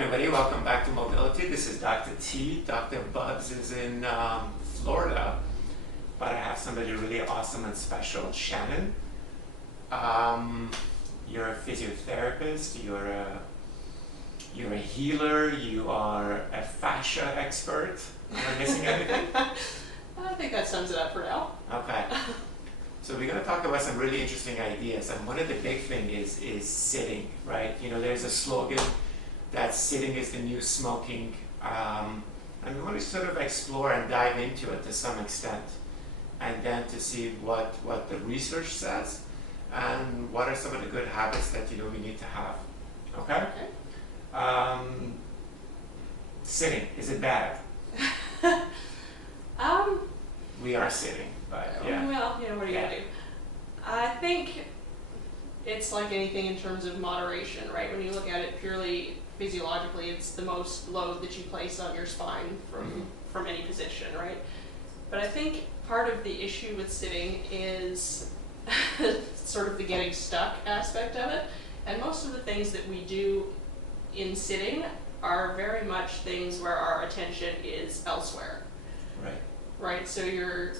everybody, welcome back to Mobility. This is Dr. T. Dr. Bubbs is in Florida, but I have somebody really awesome and special, Shannon. You're a physiotherapist, you're a healer, you are a fascia expert. Am I missing anything? I think that sums it up for now. Okay. So we're going to talk about some really interesting ideas, and one of the big things is sitting, right? You know, there's a slogan that sitting is the new smoking, and we want to sort of explore and dive into it to some extent, and then to see what the research says, and what are some of the good habits that we need to have. Okay? Sitting, is it bad? We are sitting, but yeah. Well, what are you gonna do? I think it's like anything in terms of moderation, right? When you look at it purely physiologically, it's the most load that you place on your spine from any position, right? But I think part of the issue with sitting is sort of the getting stuck aspect of it. And most of the things that we do in sitting are very much things where our attention is elsewhere. Right. Right, so you're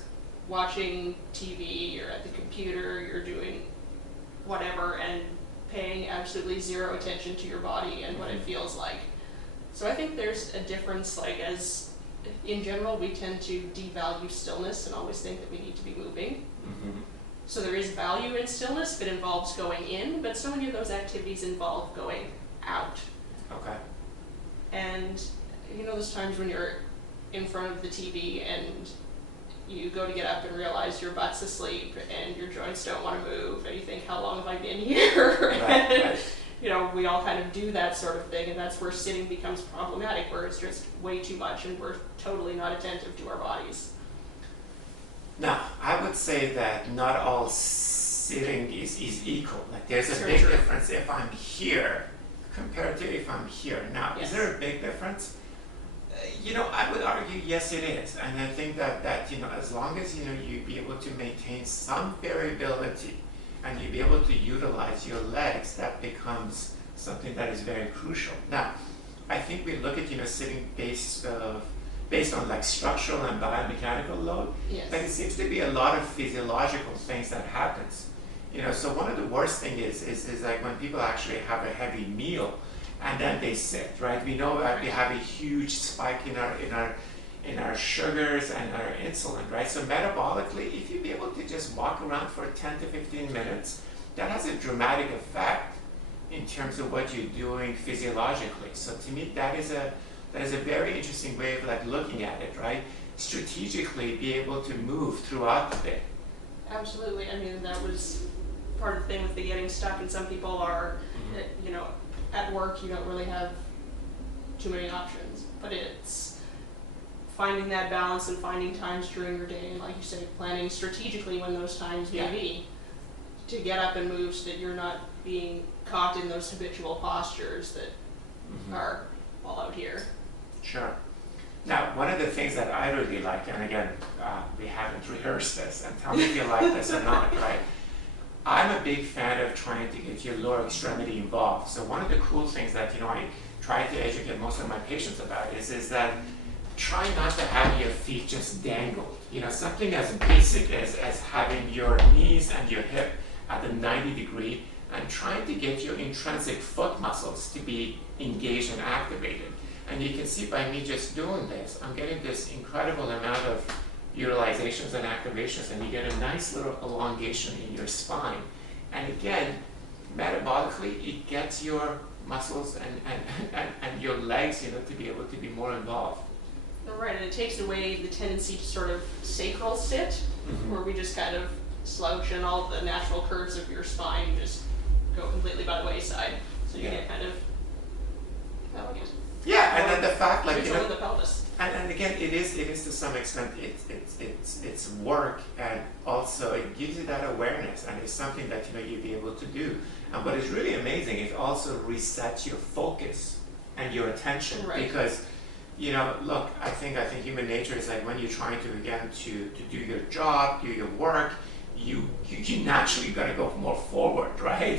watching TV, you're at the computer, you're doing whatever and paying absolutely zero attention to your body and what it feels like. So I think there's a difference, like as in general we tend to devalue stillness and always think that we need to be moving. So there is value in stillness if it involves going in, but so many of those activities involve going out. Okay. And there's times when you're in front of the TV and you go to get up and realize your butt's asleep and your joints don't want to move and you think, how long have I been here? Right. We all kind of do that sort of thing, and that's where sitting becomes problematic, where it's just way too much and we're totally not attentive to our bodies. Now, I would say that not all sitting is equal. Like there's a big difference if I'm here compared to if I'm here. Now, Yes. Is there a big difference? I would argue yes, it is, and I think that as long as you be able to maintain some variability, and you be able to utilize your legs, that becomes something that is very crucial. Now, I think we look at sitting based on like structural and biomechanical load, Yes. but it seems to be a lot of physiological things that happens. So one of the worst thing is like when people actually have a heavy meal and then they sit, right? We know that we have a huge spike in our sugars and our insulin, right? So metabolically, if you be able to just walk around for 10 to 15 minutes, that has a dramatic effect in terms of what you're doing physiologically. So to me, that is a very interesting way of like looking at it, right? Strategically be able to move throughout the day. Absolutely. I mean, that was part of the thing with the getting stuck, and some people are, at work you don't really have too many options, but it's finding that balance and finding times during your day, and like you say, planning strategically when those times may be, to get up and move so that you're not being caught in those habitual postures that are all out here. Sure. Now, one of the things that I really like, and again, we haven't rehearsed this, and tell me if you like this or not, right? I'm a big fan of trying to get your lower extremity involved. So one of the cool things that I try to educate most of my patients about is that try not to have your feet just dangled. Something as basic as having your knees and your hip at the 90 degree and trying to get your intrinsic foot muscles to be engaged and activated. And you can see by me just doing this, I'm getting this incredible amount of utilizations and activations, and you get a nice little elongation in your spine. And again, metabolically, it gets your muscles and your legs, to be able to be more involved. Right, and it takes away the tendency to sort of sacral sit, where we just kind of slouch and all the natural curves of your spine just go completely by the wayside. So you get kind of elegant. Yeah, and then the fact, like the pelvis. And again, it is to some extent it's work, and also it gives you that awareness, and it's something that you'll be able to do. And what is really amazing, it also resets your focus and your attention, because look, I think human nature is like when you're trying to to do your job, do your work, you naturally got to go more forward, right?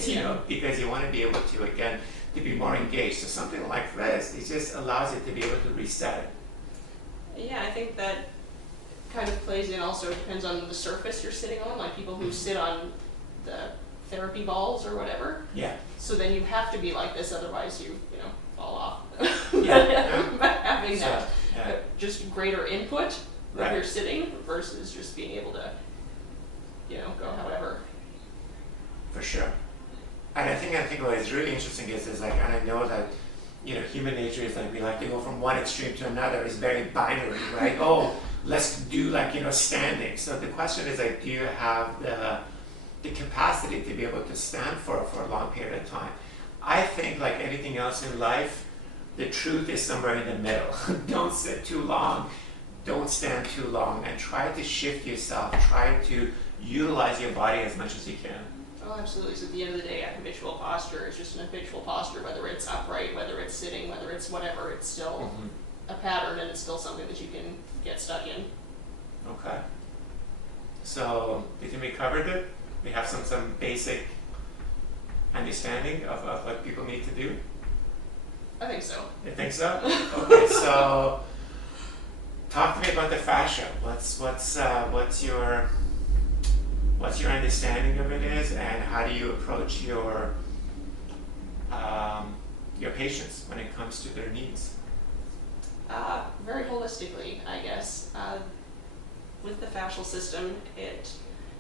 Because you want to be able to again to be more engaged. So something like this, just allows you to be able to reset it. Yeah, I think that kind of plays in also. It depends on the surface you're sitting on, like people who sit on the therapy balls or whatever. Yeah. So then you have to be like this, otherwise you know, fall off. Yeah. But having So, that yeah. just greater input when Right. you're sitting versus just being able to, you know, go however. For sure. And I think what is really interesting is like, and I know that, you know, human nature is like, we like to go from one extreme to another. It's very binary, right? Oh, let's do like, you know, standing. So the question is like, do you have the capacity to be able to stand for a long period of time? I think like anything else in life, the truth is somewhere in the middle. Don't sit too long, don't stand too long, and try to shift yourself, try to utilize your body as much as you can. Oh, absolutely. So at the end of the day, a habitual posture is just an habitual posture, whether it's upright, whether it's sitting, whether it's whatever, it's still a pattern, and it's still something that you can get stuck in. Okay. So, do you think we covered it? We have some basic understanding of what people need to do? I think so. You think so? Okay, so talk to me about the fascia. What's your understanding of it is, and how do you approach your patients when it comes to their needs? Very holistically, I guess. With the fascial system, it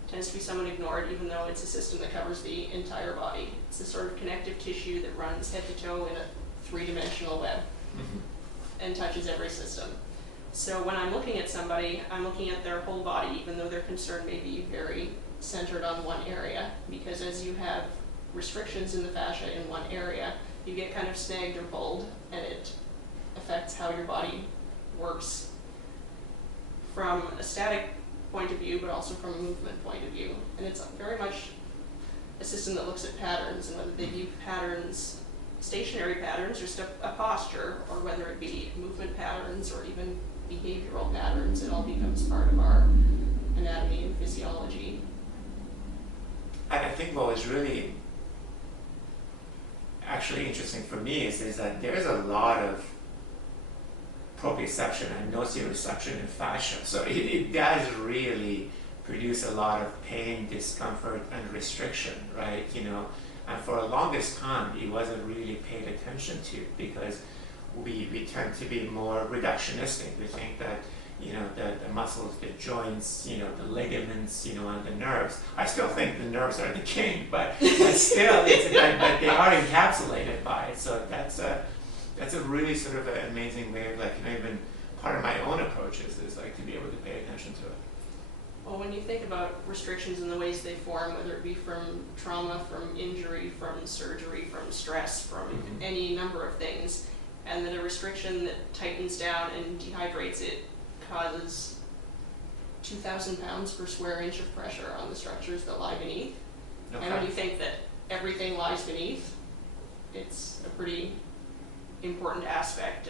tends to be somewhat ignored, even though it's a system that covers the entire body. It's a sort of connective tissue that runs head to toe in a three-dimensional web and touches every system. So when I'm looking at somebody, I'm looking at their whole body, even though their concern may be very centered on one area, because as you have restrictions in the fascia in one area, you get kind of snagged or pulled, and it affects how your body works from a static point of view, but also from a movement point of view. And it's very much a system that looks at patterns, and whether they view patterns, stationary patterns, just a posture, or whether it be movement patterns or even behavioral patterns, it all becomes part of our anatomy and physiology. And I think what was really actually interesting for me is that there's a lot of proprioception and nociception in fascia. So it does really produce a lot of pain, discomfort, and restriction, right? You know, and for the longest time, it wasn't really paid attention to, because we tend to be more reductionistic. We think that, you know, the muscles, the joints, you know, the ligaments, you know, and the nerves. I still think the nerves are the king, but still, but they are encapsulated by it. So that's a really sort of an amazing way of, like, you know, even part of my own approaches is like to be able to pay attention to it. Well, when you think about restrictions and the ways they form, whether it be from trauma, from injury, from surgery, from stress, from any number of things, and that a restriction that tightens down and dehydrates it causes 2,000 pounds per square inch of pressure on the structures that lie beneath. Okay. And when you think that everything lies beneath, it's a pretty important aspect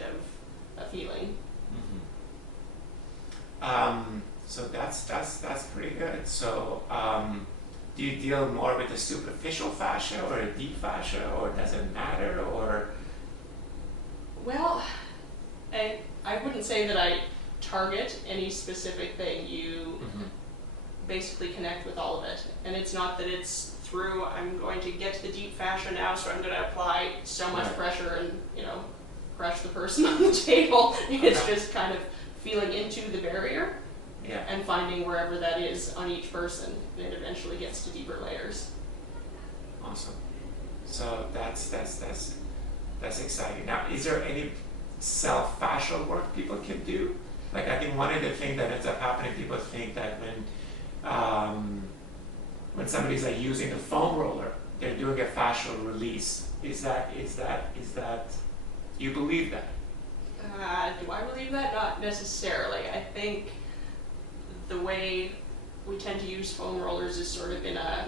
of healing. So that's pretty good. So do you deal more with the superficial fascia or a deep fascia, or does it matter? Or well, I wouldn't say that I target any specific thing. You basically connect with all of it, and it's not that it's through, I'm going to get to the deep fascia now, so I'm going to apply so much pressure and, you know, crush the person on the table. It's just kind of feeling into the barrier and finding wherever that is on each person, and it eventually gets to deeper layers. Awesome. So that's exciting. Now, is there any self-fascial work people can do? Like, I think one of the things that ends up happening, people think that when somebody's like using a foam roller, they're doing a fascial release. Is that you believe that? Do I believe that? Not necessarily. I think the way we tend to use foam rollers is sort of in a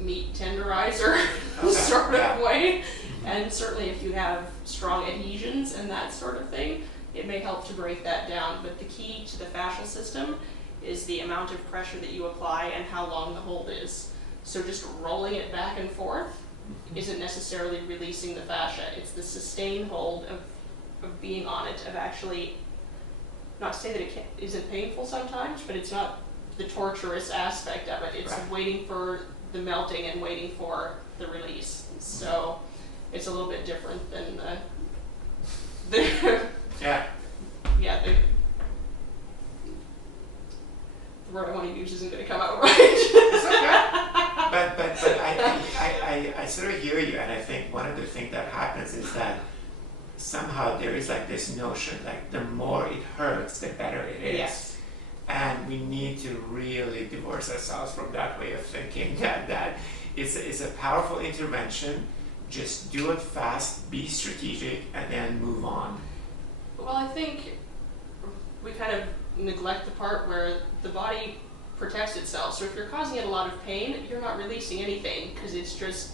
meat tenderizer sort of way. And certainly if you have strong adhesions and that sort of thing, it may help to break that down. But the key to the fascial system is the amount of pressure that you apply and how long the hold is. So just rolling it back and forth isn't necessarily releasing the fascia. It's the sustained hold of of being on it, of actually, not to say that it isn't painful sometimes, but it's not the torturous aspect of it. It's Right. waiting for the melting and waiting for the release. So it's a little bit different than the Yeah. yeah, the word I want to use isn't going to come out right. It's okay. But I sort of hear you, and I think one of the things that happens is that somehow there is like this notion, like the more it hurts, the better it is. Yes. And we need to really divorce ourselves from that way of thinking, that it's a powerful intervention. Just do it fast, be strategic, and then move on. Well, I think we kind of neglect the part where the body protects itself. So if you're causing it a lot of pain, you're not releasing anything because it's just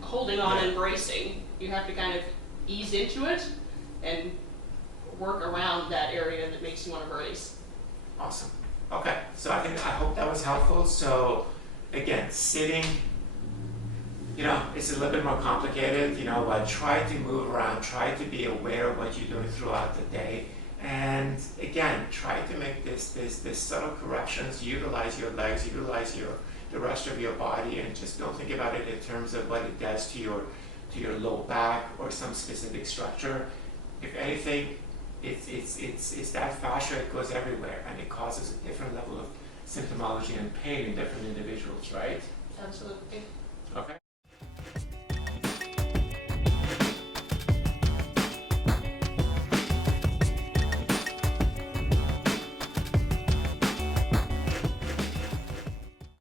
holding on and bracing. You have to kind of ease into it and work around that area that makes you want to brace. Awesome. Okay, so I hope that was helpful. So again, sitting, it's a little bit more complicated, but try to move around, try to be aware of what you're doing throughout the day. And again, try to make this subtle corrections, utilize your legs, utilize the rest of your body, and just don't think about it in terms of what it does to your low back or some specific structure. If anything, it's that fascia, it goes everywhere, and it causes a different level of symptomology and pain in different individuals, right? Absolutely.